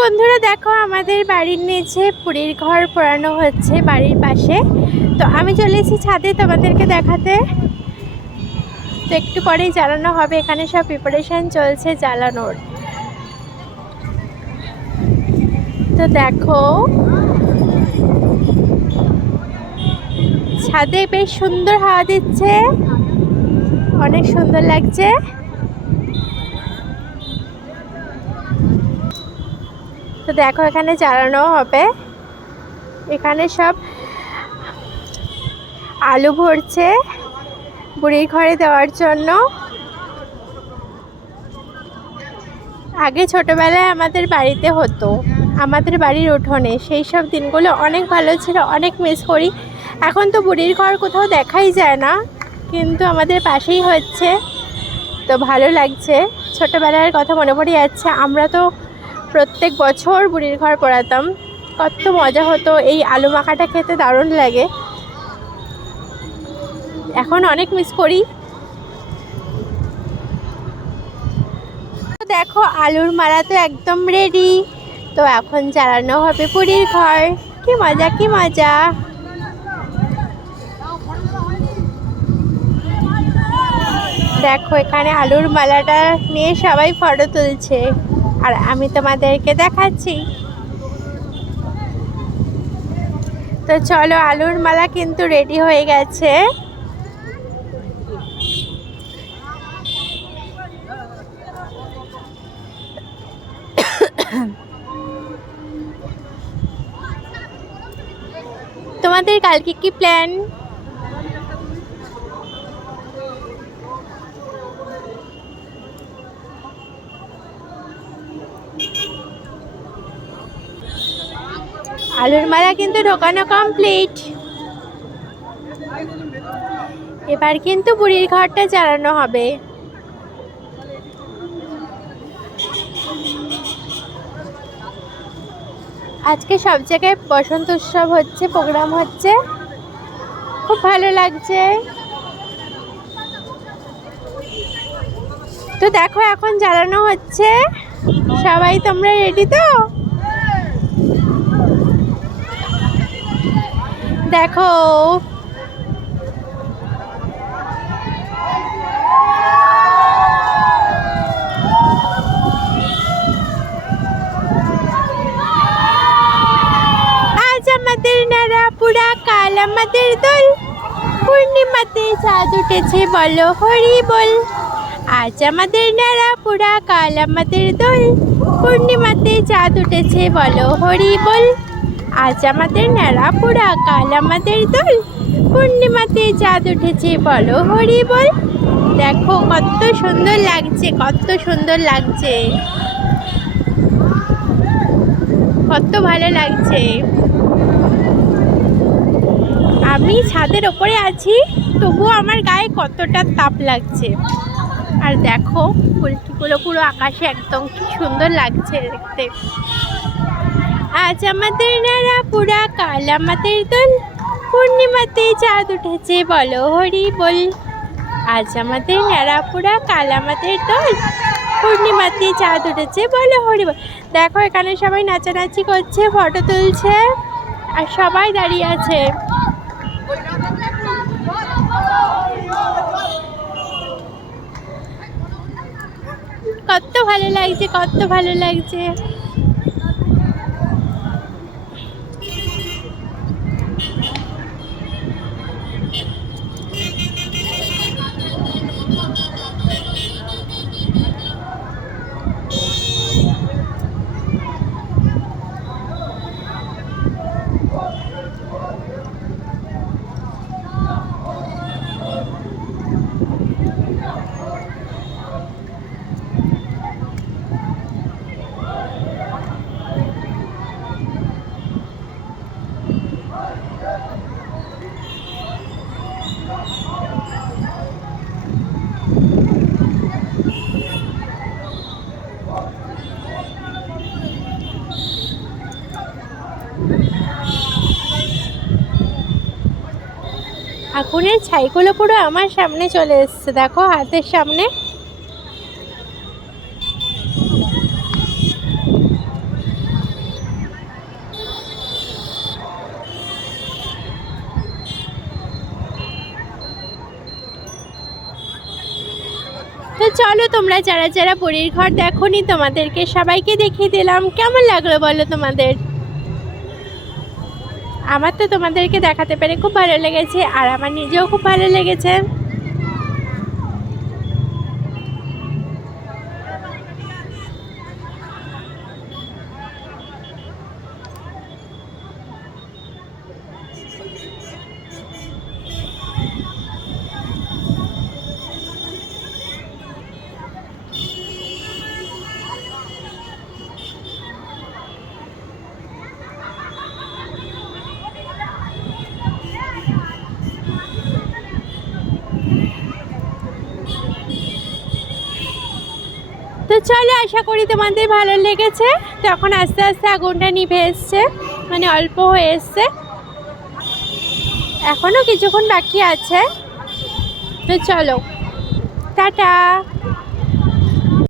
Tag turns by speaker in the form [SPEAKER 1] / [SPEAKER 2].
[SPEAKER 1] বন্ধুরা, দেখো আমাদের বাড়ির নিচে পুরীর ঘর পোড়ানো হচ্ছে বাড়ির পাশে। তো আমি চলে এসেছি ছাদে তোমাদেরকে দেখাতে। তো একটু পরেই জ্বালানো হবে, এখানে সব প্রিপারেশান চলছে জ্বালানোর। তো দেখো, ছাদে বেশ সুন্দর হাওয়া দিচ্ছে, অনেক সুন্দর লাগছে। তো দেখো এখানে জ্বালানো হবে। এখানে সব আলু ভরছে বুড়ির ঘরে দেওয়ার জন্য। আগে ছোটবেলায় আমাদের বাড়িতে হতো, আমাদের বাড়ির উঠোনে। সেই সব দিনগুলো অনেক ভালো ছিল, অনেক মিস করি। এখন তো বুড়ির ঘর কোথাও দেখাই যায় না, কিন্তু আমাদের পাশেই হচ্ছে। তো ভালো লাগছে। ছোটোবেলার কথা মনে পড়ে যাচ্ছে। আমরা তো প্রত্যেক বছর বুড়ির ঘর পড়াতাম। কত মজা হতো, এই আলু মাখাটা খেতে দারুণ লাগে। এখন অনেক মিস করি। দেখো, আলুর মারা তো একদম রেডি তো এখন জ্বালানো হবে পুরীর ঘর। কি মজা কি মজা। দেখো, এখানে আলুর মালাটা নিয়ে সবাই ফটো তুলছে। আর আমি তোমাদেরকে দেখাচ্ছি। তো চলো, আলুর মালা কিন্তু রেডি হয়ে গেছে। তোমাদের কালকে কি প্ল্যান আলুর মালা কিন্তু ঢোকানো কমপ্লিট এবার কিন্তু বুড়ির ঘরটা জ্বালানো হবে। আজকে সব জায়গায় বসন্ত উৎসব হচ্ছে, প্রোগ্রাম হচ্ছে। খুব ভালো লাগছে। তো দেখো এখন জ্বালানো হচ্ছে। সবাই তোমরা রেডি তো? দেখো। আজ আমাদের নারা পুরা কাল আমাদের দোল। পূর্ণিমাতে চাঁদ উঠেছে বলো হরি বল। আজ আমাদের নারা পুরা কাল আমাদের দোল। পূর্ণিমাতে চাঁদ উঠেছে বলো হরি বল। আজ আমাদের ন্যাড়া পোড়া, কাল আমাদের দোল। পূর্ণিমাতে চাঁদ উঠেছে, বলো হরি বল। দেখো কত সুন্দর লাগছে, কত সুন্দর লাগছে। কত ভালো লাগছে। আমি ছাদের ওপরে আছি, তবুও আমার গায়ে কতটা তাপ লাগছে। আর দেখো ফুলকিগুলো পুরো আকাশে একদম কি সুন্দর লাগছে দেখতে। আজ আমাদের নারা পুরা কাল আমাদের দোল। পূর্ণিমাতে চাঁদ উঠেছে, বলো হরি বল। আজ আমাদের নারা পুরা কাল আমাদের দোল। পূর্ণিমাতে চাঁদ উঠেছে, বলো হরি বল। দেখো, এখানে সবাই নাচানাচি করছে, ফটো তুলছে, আর সবাই দাঁড়িয়ে আছে। কত ভালো লাগছে, কত ভালো লাগছে। আগুনের ছাইগুলো পুরো আমার সামনে চলে এসছে, দেখো হাতের সামনে। তো চলো তোমরা যারা যারা পরীর ঘর দেখো তোমাদেরকে সবাইকে দেখিয়ে দিলাম। কেমন লাগল বলো তোমাদের? আমার তো তোমাদেরকে দেখাতে পেরে খুব ভালো লেগেছে আর আমার নিজেও খুব ভালো লেগেছে। চলো, আশা করি তোমাদের ভালো লেগেছে। তখন আস্তে আস্তে আগুনটা নিভে এসছে মানে অল্প হয়ে এসছে। এখনও কিছুক্ষণ বাকি আছে। তো চলো, টাটা।